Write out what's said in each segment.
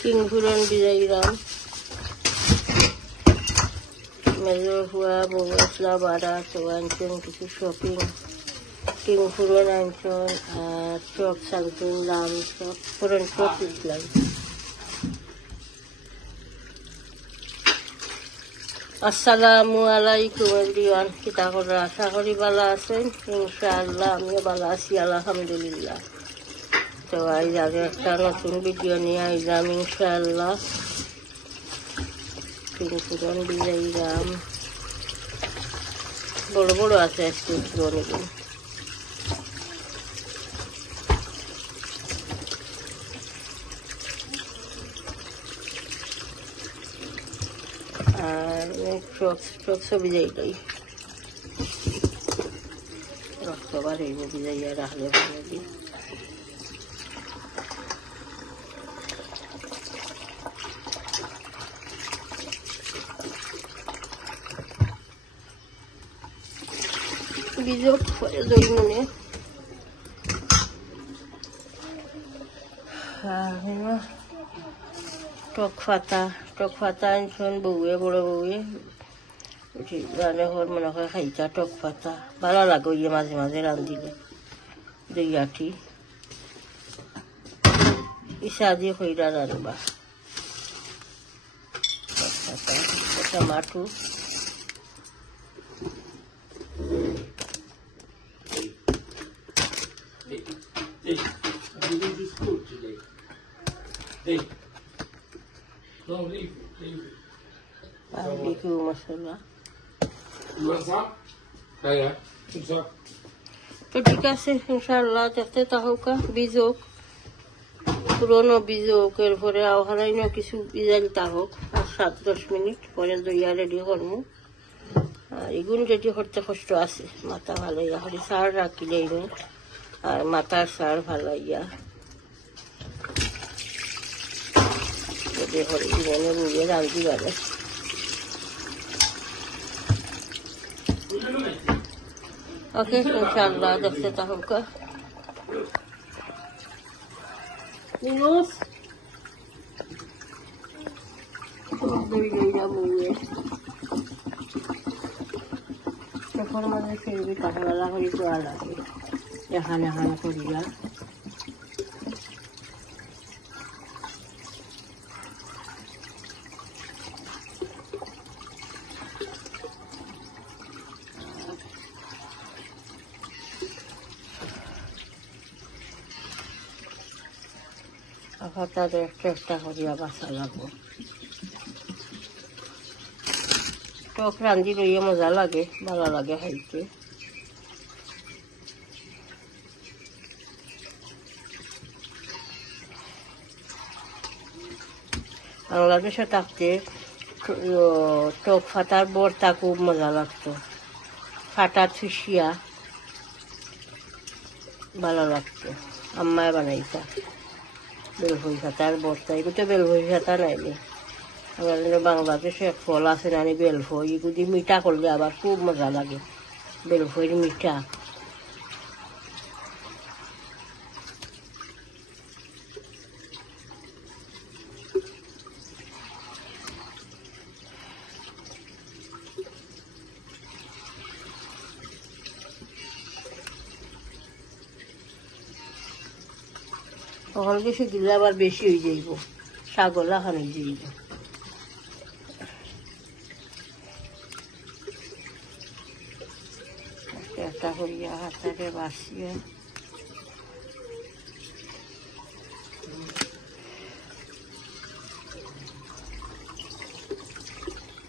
কিংফুরন ভিজাইলাম, major হুয়া বউ মশলা বাড়া তো আনছেন কিছু শপিং, কিংফুরন আনছেন আর চপ সানছেন লাম চপ পুরন চপ দিলাম। আসসালামু আলাইকুম এভরিওয়ান, কিতা করে আশা করি ভালো আছেন। ইনশাআল্লাহ আমিও ভালো আছি আলহামদুলিল্লাহ। তো আজ আগে একটা নতুন ভিডিও নিয়ে আইলাম ইনশাআল্লাহ। কিংফুরন ভিজাইলাম, বড় বড় আছে আজকে অনেকদিন। আর টক্স ভিজাইটাই রক্ত বাড়াইব, ভিজাইয়া রাখলে ভালো দিই। বিজক পরে দই মনে টক ফাতা আনছেন বউয়ে, বড় বউয়ে রানে হর মনে হয় খাইতা টক ফাতা ভালো লাগে, ইয়ে মাঝে মাঝে রান্ধিলে দই আঠি ইসা দিয়ে খইরা রানবা। টক ফাতা টমাটো বারবিকিউ মশলা। তো ঠিক আছে ইনশাআল্লাহ দেখতে থাকুকা। বীজক পুরনো বীজক, এরপরে আওহারাই না কিছু বিজাইল থাকুক আর 7-10 মিনিট পরে দইয়া রেডি করবো। আর এগুলো রেডি করতে কষ্ট আছে, মাথা ভালো ইয়া হলে সার রাখিলেই নে, আর মাথার সার ভালো ইয়া রেডি করে জীবনে বুঝে রাঁধি পারে। ওকে ইনশাআল্লাহ দেখতে থাকুক। এখন মানে ফেরবি কাঁঠালা করি তোয়া লাগে এখানে এখানে করিয়া। তাদের চেষ্টা করিয়া বাঁচা লাগবো। টক রান্ধি লইয়া মজা লাগে, ভালো লাগে খাইতে। বাংলাদেশে থাকতে টক ফাটার বর্তা খুব মজা লাগতো, ফাটা থুসিয়া ভালো লাগতো, আম্মায় বানাইতা বেলফই ফাটার বর্তা। এগুলো তো বেলফই ফাটা নাইনি, আমাদের বাংলাদেশে এক ফল আছে নানি বেলফই, এগুলি মিঠা করলে আবার খুব মজা লাগে, বেলফইয়ের মিঠা। তখন কিছু দিলে আবার বেশি হয়ে যাইব, ছাগলা খানি যাইব। একটা করিয়া হাতারে বাসিয়া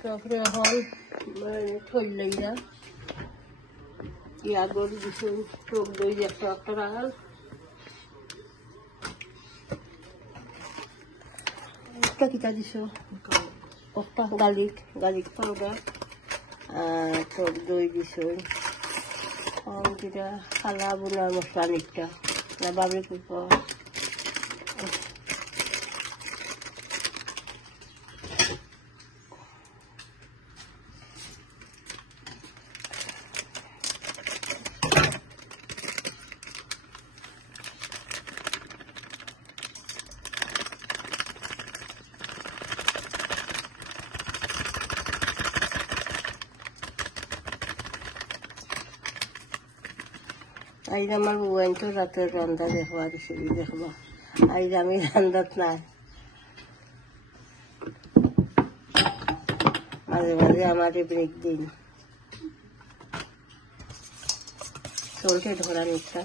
তারপরে এখন থইলেই না ইয়াগর কিছু টক দই একটা একটা রাখাল কিতা দিছ একটা গার্লিক পাউডার আর টক দই দিছ, যেটা খালা বোনার মশলা নিকটা না বাবে কুপা। আজ আমার বুয়াইন তো রাতের রান্না দেখবা দিছে দেখবা আজ আমি রান্নাত নাই মাঝে মাঝে আমার ব্রেক দিন চলছে ধরা নিচ্ছা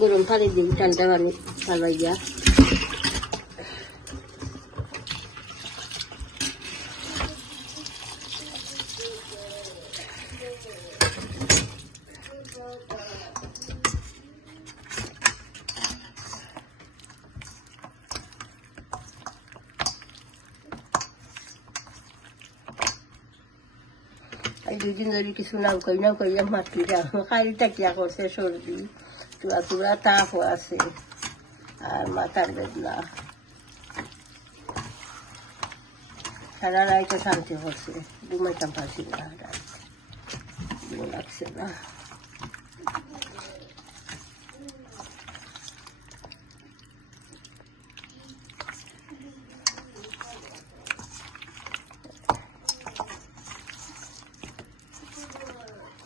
গরম পানি দিন ঠান্ডা পানি ঢালাইয়া দুদিন ধরে কিছু নাও কইয়া মাটি খালি টাকিয়া করছে সর্দি চুয়া চুড়া তাপও আছে আর মাথার বেদনা সারা রাইতে শান্তি করছে ঘুমাইতাম পারছি না ভালো লাগছে না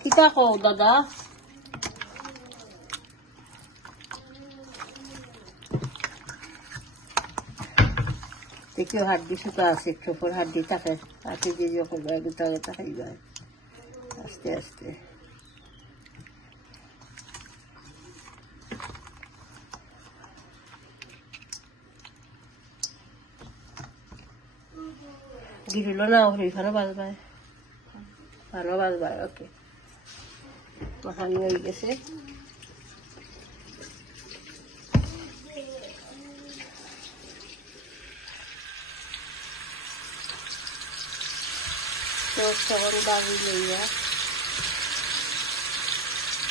kita ko dada देखियो हड्डी शुका আছে একটু পর হাড্ডি থাকে আতে যে যখন গোটা গোটা হয়ে যায় আস্তে আস্তে গিরিলো না ওই ভালো বাজবায় ওকে মাখানি হয়ে গেছে তো তখন দাবি লইয়া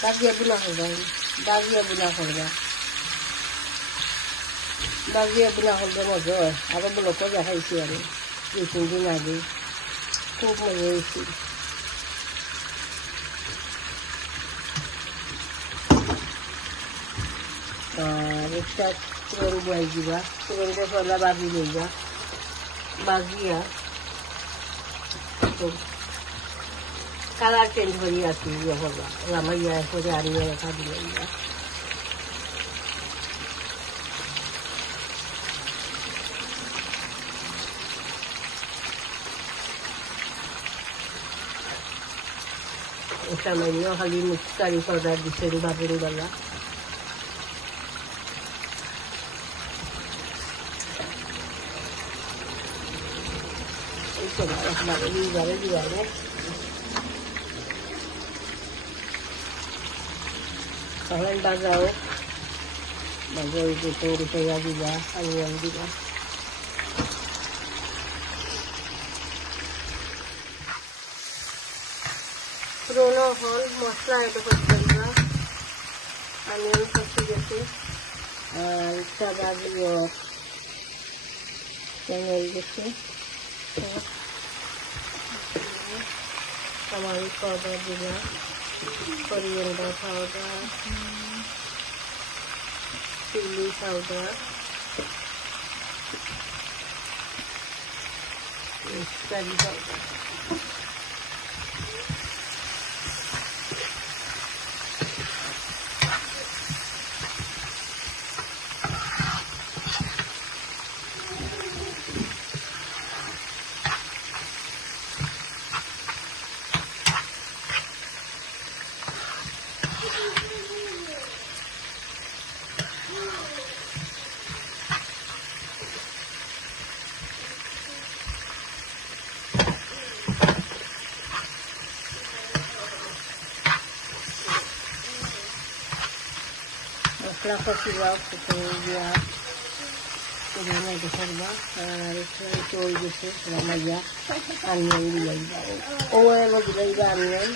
দাবিয়া বুনা করবা দাবিয়া বুনা করলে মজা হয় আরো বলো কজা খাইছি আমি 2-3 দিন আগে খুব মজা হয়েছি একটা পুরন বয়াই দিবা পুরনটা পয়লা বাজি লইবা বাজিয়া কালার চেঞ্জ করিয়া আসি ইয়ে করবা আমার ইয়া করে আনিয়ে রেখা দিলে ইয়া সামান্য খালি মুখকারি পাউডার দিচ্ছেন বাবুর বেলা Kalian bagau itu saya juga kalian juga Bruno hol mosla itu berbeda onion pasti gitu cara dia yang gitu Tamari powder juga coriander powder chili powder curry powder Mosla kosiwa kutuya kurang itu serba itu gitu selama ya onion dilaiba oil dilaiba onion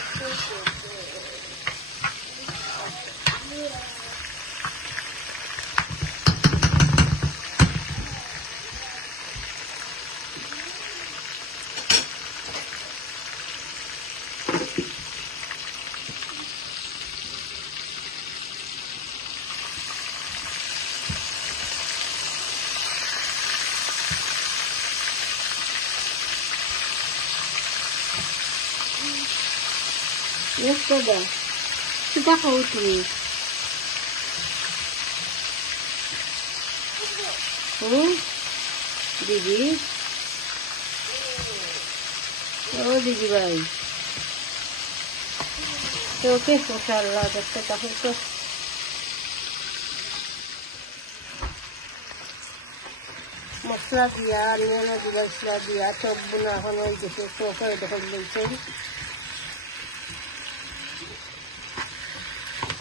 Jeszcze da. Ty taką utri. Didi. Oh, Didi bhai. Okay, mashallah, দেখতে তাহলে তো মশলা দিয়া অন্যান্য মশলা দিয়া chop বোনা এখন হয়ে গেছে চপে দেখে বলছেন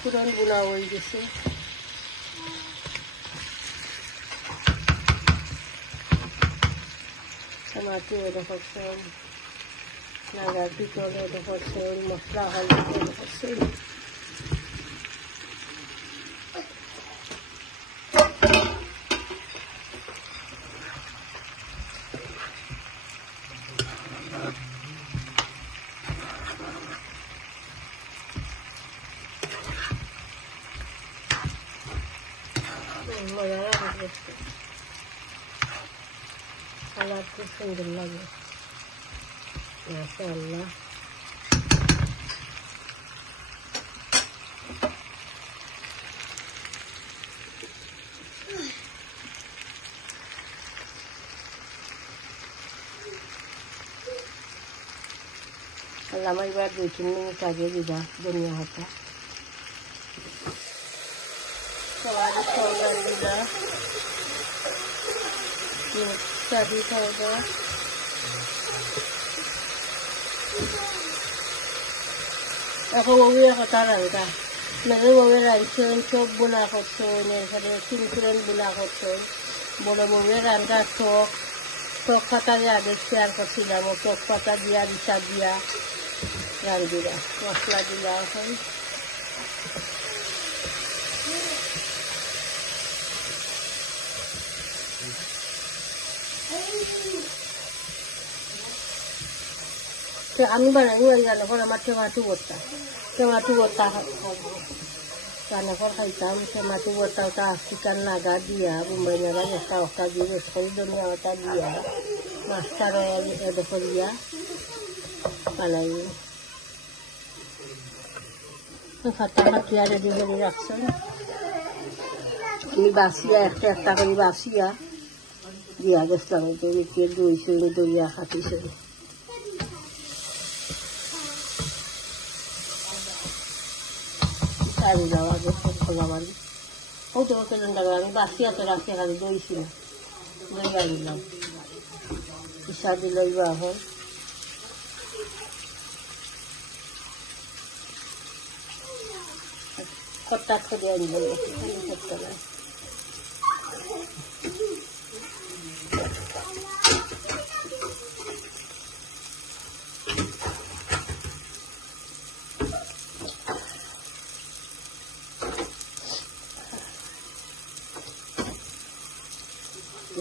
পুরন বোনা হয়ে গেছে টমাটো দেখছেন নাগার ভিতরে দেখছেন মশলা হলুদ দেখছেন কালার খুব সুন্দর লাগে মাশাআল্লাহ আমার এবার 2-3 মিনিট আগে দিবা ধনিয়া পাতা সবাই সবাই দিবা শাদি খাওয়া এখন ওগুলো কথা রান্না মেঘে বউয়ে রাঁধছেন চপ বোনা করছেন এরপরে চিনচুরেন বোনা করছেন বড় বউয়ে রান্না টক পাতা দিয়ে আগে শেয়ার করছিলাম ও টক পাতা দিয়া বিচার দিয়া রান্ধিরা মশলা দিয়া এখন আমি বানাই রান্নাঘর আমার টমাটো ভর্তা রান্নাঘর খাইতাম টমাটো ভর্তা ওটা চিকেন নাগা দিয়া বোম্বাই নাগা একটা দিয়ে বেশ করে ধনিয়া ওটা দিয়া মাছটা রয়াল এডোখর দিয়া বানাই খাতা খাটিয়া রেডি করে রাখছেন আমি বাসিয়া একটা করে বাসিয়া দিয়া গেছিলাম দই সই দইয়া খাটিছে আমি যাওয়া গেছে খোলাবাড়ি ও তো ওকে আমি বাসিয়াতে রাখতে খালি দই ছিল দই আনিলাম ইসা দিল এখন খট্টা খেয়ে আনলাম করতে না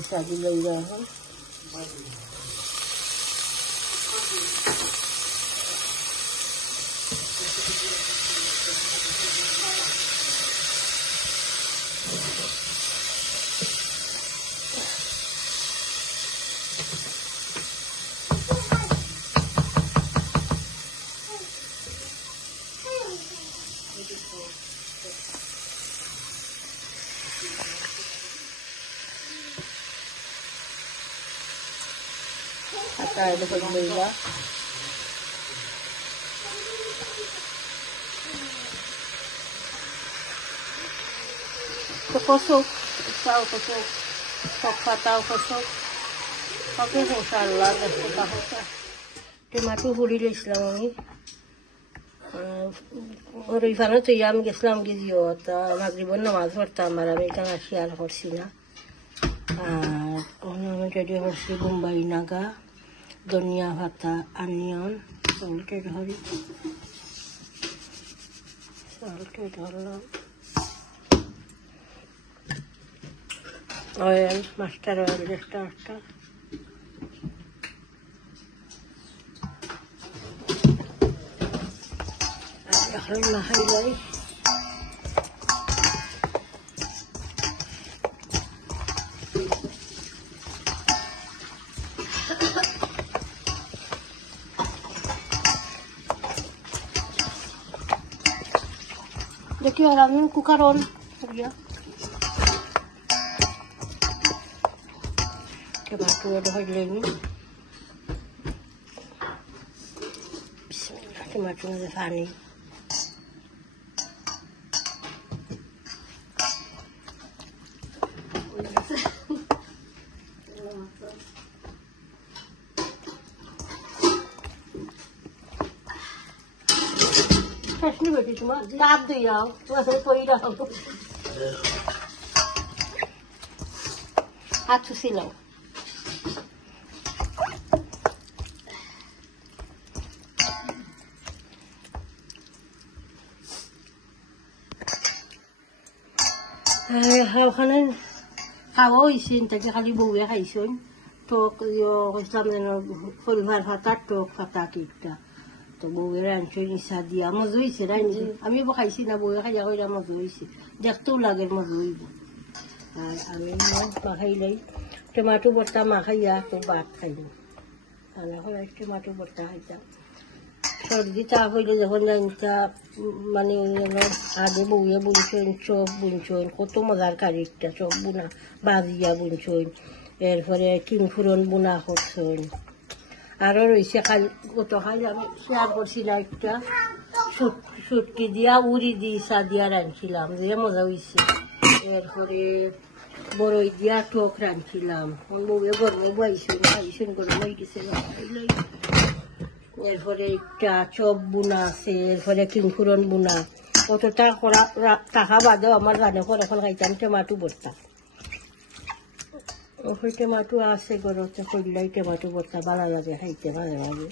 শাদি লই এখন Acá es lo que me iba. Kosok, tahu kosok, kok tahu kosok. Oke, masalah dah tahu dah. Tomato huri le Islam ni. और इफानो तो याम के इस्लाम की जियो होता मगरिबन नमाज पढ़ता हमारा में इतना ख्याल करसी ना उन्होंने रेडी करसी मुंबई नागा धनिया पाता अनियन सल्टेड हरी सल्टेड हरलाम oil mustard oil extra Ahlan mahal দেখি আর আমি কুকার অন করিয়া টমেটো হইলে টমেটো মধ্যে পানি Kasih berarti cuma satu ya, cuma saya poin aku. Satu silau. Kanan kau isin tadi kali bawa ya isin. Tok yo Islam dengan pulvar fatat tok fatat kita. তো বউয়ের আনছই নিশা দিয়া মজা হয়েছে রাইনি আমি খাইছি না বউয়ে খাইয়া কইরা মজা হয়েছে দেখতেও লাগে মজা হইব আর আমি মাখাইলাই টমেটো ভর্তা মাখাইয়া তো ভাত খাইব রান্না করে টমেটো ভর্তা খাইতাম সর্দি তাপ হইলে যখন জানিতা মানে আগে বউয়ে বুনছেন চপ বুনছেন কত মজার কারিটা চপ বুনা বাজিয়া বুনছেন এরপরে কিংফুরন বুনা করছেন আরো রয়েছে গতকাল আমি শেয়ার করছিলাম একটা সুটকি দিয়া উড়ি দিয়ে চা দিয়া রাঁধছিলাম যে মজা হয়েছে এরপরে বড়ই দিয়া টক রাঁধছিলাম বউয়ে গরমে বইছেন খাইছেন গরম হয়ে গেছে এরপরে একটা চপ বুনা আছে এরপরে কিংফুরন বুনা কতটা করা টাকা বাদেও আমার রান্না করে এখন খাইতাম টমেটো ভর্তা ওই টমেটো আছে গরমতে করলেই টমেটো ভর্তা ভালো লাগে খাইতে ভালো লাগে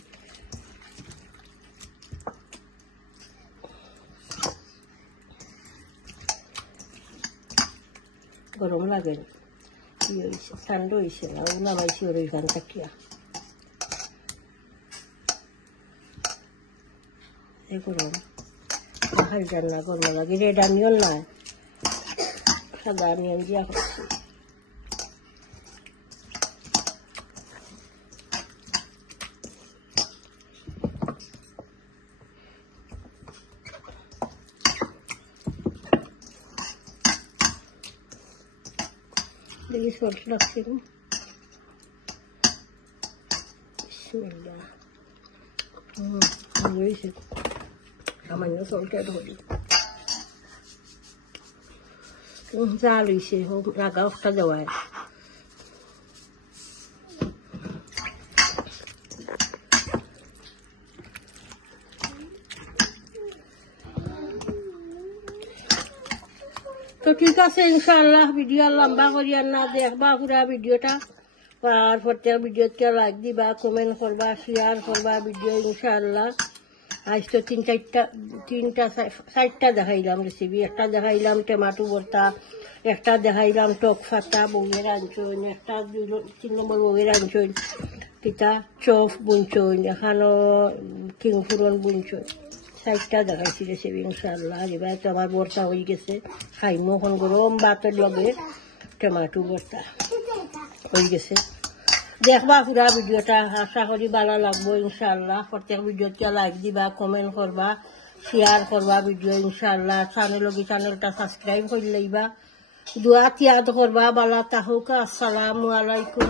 গরম লাগে কি হয়েছে ঠান্ডা হয়েছে না ও নামাইছি ওর ওইখান থাকিয়া এই গরম খাই রান্না গরম লাগে রেড আনিয়ন না সাদা আনিয়ন দিয়া করছি দেখি সল্ট লাগছে রয়েছে সামান্য সল্ট অ্যাড করি যা রয়েছে রাগা একটা দেওয়ায় তো ঠিক আছে ইনশাআল্লাহ ভিডিও লম্বা করিয়া না দেখবা পুরা ভিডিওটা আর প্রত্যেক ভিডিওতে লাইক দিবা কমেন্ট করবা শেয়ার করবা ভিডিও ইনশাআল্লাহ আজ তো তিনটা চারটা দেখাইলাম রেসিপি একটা দেখাইলাম টমেটো ভর্তা একটা দেখাইলাম টক ফাটা বউয়ের আনছন একটা 3 নম্বর বউয়ের আনছন কিতা চপ বুনছন এখানো কিংফুরন বুনছন চারটা দেখাইছি রেসিপি ইনশাআল্লাহ এবার তো আমার ভর্তা হয়ে গেছে খাইমো এখন গরম ভাতের লগে টমেটো ভর্তা হয়ে গেছে দেখবা পুরা ভিডিওটা আশা করি ভালো লাগবো ইনশাআল্লাহ প্রত্যেক ভিডিওতে লাইক দিবা কমেন্ট করবা শেয়ার করবা ভিডিও ইনশাআল্লাহ চ্যানেলটা সাবস্ক্রাইব করে লইবা দোয়া তিয়াদ করবা ভালো থাকুক আসসালামু আলাইকুম